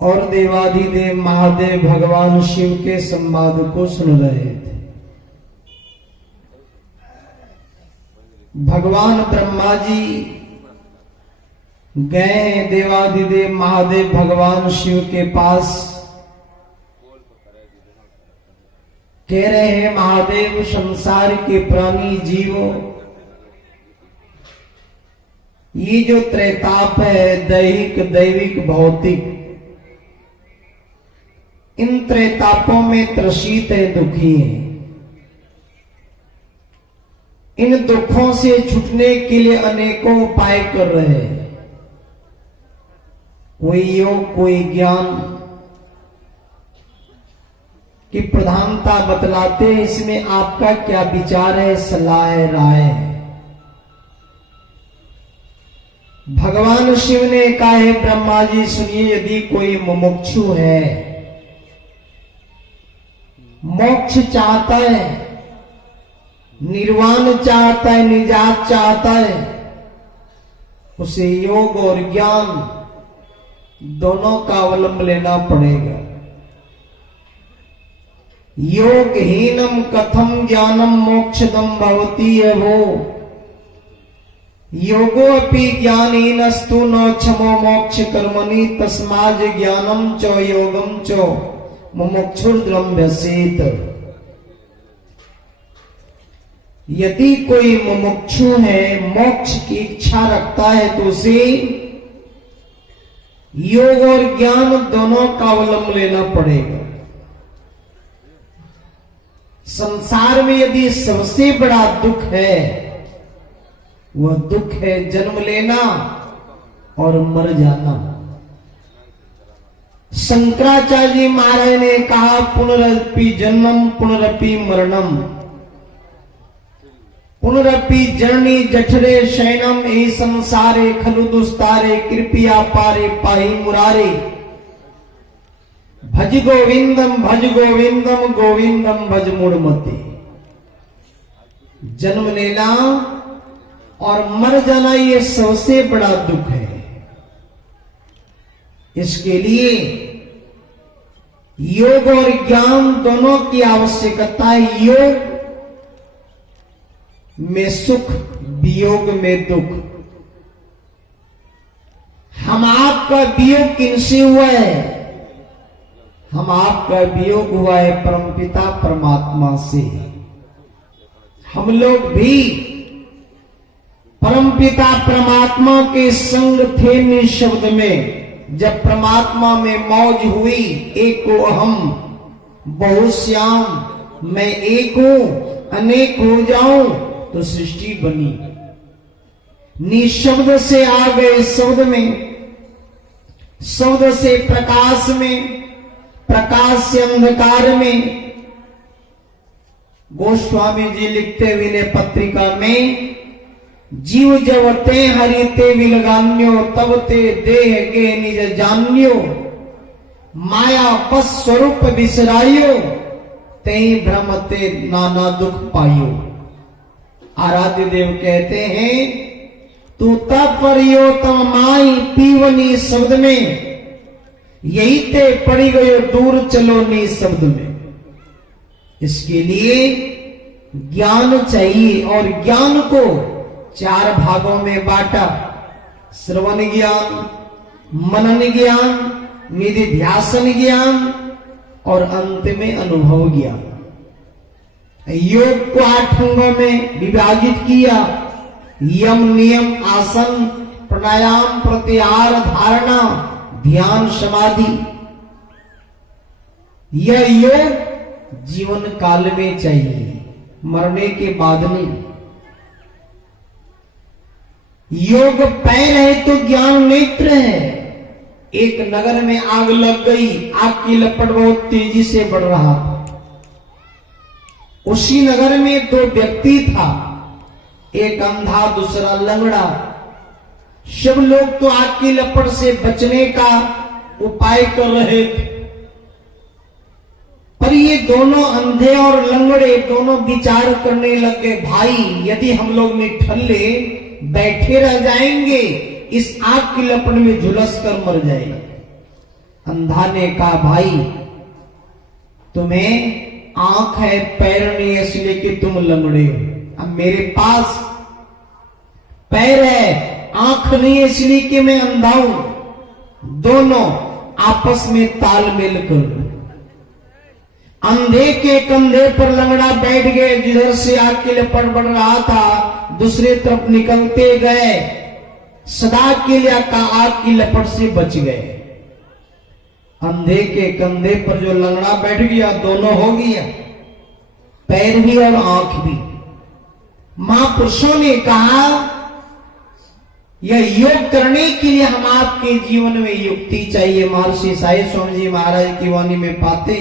और देवाधिदेव महादेव भगवान शिव के संवाद को सुन रहे थे। भगवान ब्रह्मा जी गए हैं देवाधिदेव महादेव भगवान शिव के पास। कह रहे हैं महादेव, संसार के प्राणी जीवों, ये जो त्रैताप है, दैहिक दैविक भौतिक, इन त्रैतापों में त्रसित है, दुखी है। इन दुखों से छूटने के लिए अनेकों उपाय कर रहे हैं। कोई योग, कोई ज्ञान की प्रधानता बतलाते हैं। इसमें आपका क्या विचार है, सलाह है, राय है? भगवान शिव ने कहा है, ब्रह्मा जी सुनिए, यदि कोई मुमुक्षु है, मोक्ष चाहता है, निर्वाण चाहता है, निजात चाहता है, उसे योग और ज्ञान दोनों का अवलंब लेना पड़ेगा। योगहीनम कथम ज्ञानम मोक्षदम भवती है वो। योगोऽपि ज्ञानहीनस्तु न क्षमो मोक्ष कर्मणि तस्माज ज्ञानम च योगम च मुमुक्षुर्द्रम्यसेत। यदि कोई मुमुक्षु है, मोक्ष की इच्छा रखता है, तो उसे योग और ज्ञान दोनों का अवलंब लेना पड़ेगा। संसार में यदि सबसे बड़ा दुख है, वह दुख है जन्म लेना और मर जाना। शंकराचार्य जी महाराज ने कहा, पुनरपि जन्मम पुनरपि मरणम पुनरपि जननी जठरे शयनम ए संसारे खलु दुस्तारे कृपया पारे पाहि मुरारे। भज गोविंदम गोविंदम भज मूढ़मते। जन्म लेना और मर जाना ये सबसे बड़ा दुख है। इसके लिए योग और ज्ञान दोनों की आवश्यकता है। योग में सुख, वियोग में दुख। हम आपका वियोग किनसे हुआ है? हम आपका वियोग हुआ है परमपिता परमात्मा से। हम लोग भी परमपिता परमात्मा के संग थे निःशब्द में। जब परमात्मा में मौज हुई, एको अहम बहुश्याम, मैं एक हूं अनेक हो जाऊं, तो सृष्टि बनी। निःशब्द से आ गए शब्द में, शब्द से प्रकाश में, प्रकाश से अंधकार में। गोस्वामी जी लिखते विनय पत्रिका में, जीव जब ते हरिते विलगान्यो तब ते देह गे निज जान्यो। माया बस स्वरूप विसरायो ते भ्रम ते नाना दुख पायो। आराध्य देव कहते हैं, तू तत्पर्यो तम माई पीवनी शब्द में, यही ते पड़ी गयो दूर चलो नी शब्द में। इसके लिए ज्ञान चाहिए और ज्ञान को 4 भागों में बांटा। श्रवण ज्ञान, मनन ज्ञान, निधिध्यासन ज्ञान और अंत में अनुभव ज्ञान। योग को 8 अंगों में विभाजित किया। यम, नियम, आसन, प्राणायाम, प्रत्याहार, धारणा, ध्यान, समाधि। यह योग जीवन काल में चाहिए, मरने के बाद नहीं। योग पैर है तो ज्ञान नेत्र है। एक नगर में आग लग गई, आग की लपट बहुत तेजी से बढ़ रहा था। उसी नगर में 2 व्यक्ति था, एक अंधा दूसरा लंगड़ा। सब लोग तो आग की लपट से बचने का उपाय कर रहे थे, पर ये दोनों अंधे और लंगड़े दोनों विचार करने लगे, भाई यदि हम लोग निठल्ले बैठे रह जाएंगे, इस आग की लपट में झुलस कर मर जाएंगे। अंधा ने कहा, भाई तुम्हें आंख है पैर नहीं है इसलिए कि तुम लंगड़े हो, अब मेरे पास पैर है आंख नहीं है इसलिए कि मैं अंधा हूं। दोनों आपस में तालमेल कर लो। अंधे के कंधे पर लंगड़ा बैठ गए, जिधर से आग की लपट बढ़ रहा था दूसरी तरफ निकलते गए, सदा के लिए आग की लपट से बच गए। अंधे के कंधे पर जो लंगड़ा बैठ गया दोनों हो गया, पैर भी और आंख भी। महापुरुषों ने कहा यह योग करने के लिए हम आपके जीवन में युक्ति चाहिए। महर्षि साई स्वामी जी महाराज की वाणी में पाते